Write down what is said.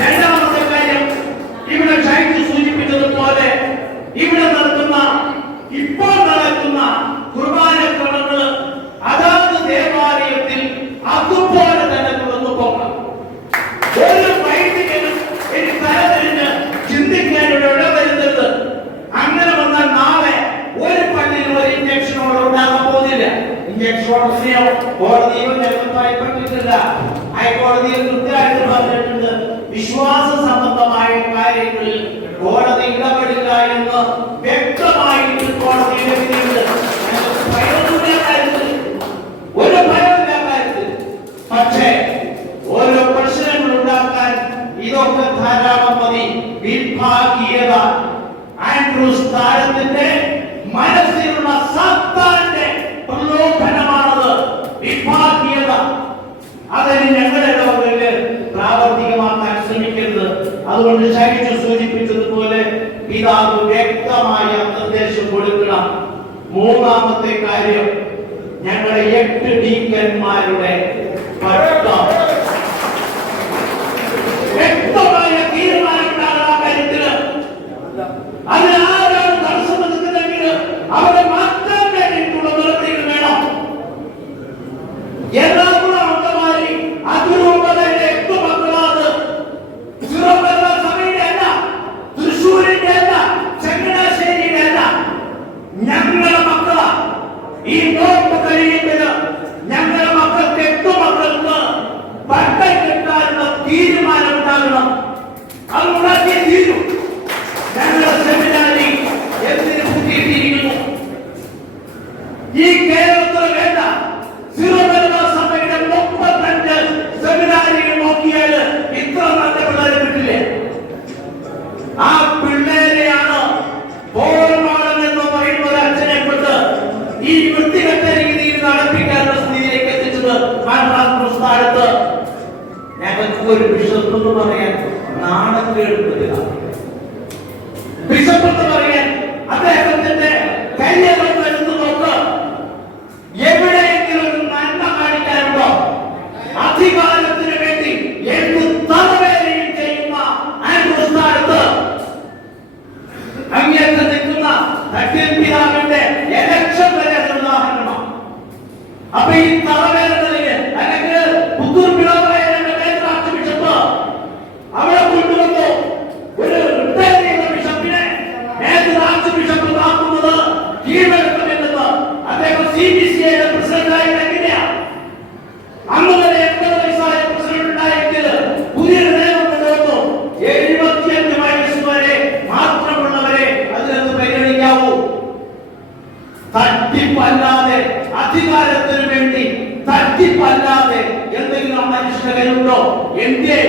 രണ്ടാമത്തെ കാര്യം ഇവിടെ ഷൈജു സൂചിപ്പിച്ചതുപോലെ ഇവിടെ നടക്കുന്ന ഇപ്പോൾ നടക്കുന്ന കുർബാനക്രമങ്ങൾ അതാത് ദേവാലയത്തിൽ അതുപോലെ തന്നെ തുറന്നു പോകണം. ഒരു വൈദികനും ചിന്തിക്കാനുള്ള ഇടവരുന്നത് അങ്ങനെ വന്നാൽ നാളെ ഒരു പള്ളിയിൽ ഒരു ഇഞ്ചക്ഷനോട് ഉണ്ടാകാൻ പോകുന്നില്ല. ഇഞ്ചക്ഷനോ കോടതിയോ ഞങ്ങൾക്ക് ഭയപ്പെട്ടിട്ടില്ല ഹൈക്കോടതിയിൽ കൃത്യമായിട്ട് പറഞ്ഞിട്ടുണ്ട് വിശ്വാസ സംബന്ധമായ കാര്യങ്ങളിൽ കോടതി ഇടപെടില്ല എന്ന് വ്യക്തമായിട്ട് കോടതിയുടെ വിധിയുണ്ട്. ഒരു ഭയമില്ല കാര്യത്തിൽ. പക്ഷേ ഓരോ പ്രശ്നങ്ങൾ ഉണ്ടാക്കാൻ ഇതൊക്കെ ധാരാളം മതി. വിഭാഗീയത. ആൻഡ്രൂസ് താരത്തിന്റെ മനസ്സിലുള്ള സത്താന്റെ പ്രലോഭനമാണത്. വിഭാഗീയത. അതിന് അതുകൊണ്ട് ശൈലജ സൂചിപ്പിച്ചതുപോലെ പിതാവ് വ്യക്തമായ നിർദ്ദേശം കൊടുക്കണം. മൂന്നാമത്തെ കാര്യം ഞങ്ങളെ എട്ട് ഡീക്കന്മാരുടെ പട്ടം ഈ കേരളത്തിൽ ഒരു ബിഷപ്പ് എന്ന് പറയാൻ നാണം കേൾക്കുക ബിഷപ്പ് എന്ന് പറയാൻ അദ്ദേഹത്തിന്റെ വേണ്ടി അപ്പൊ ഈ തലവേദനയിൽ തട്ടിപ്പല്ലാതെ അധികാരത്തിന് വേണ്ടി തട്ടിപ്പല്ലാതെ എന്തെങ്കിലും മനുഷ്യരുണ്ടോ എന്തേ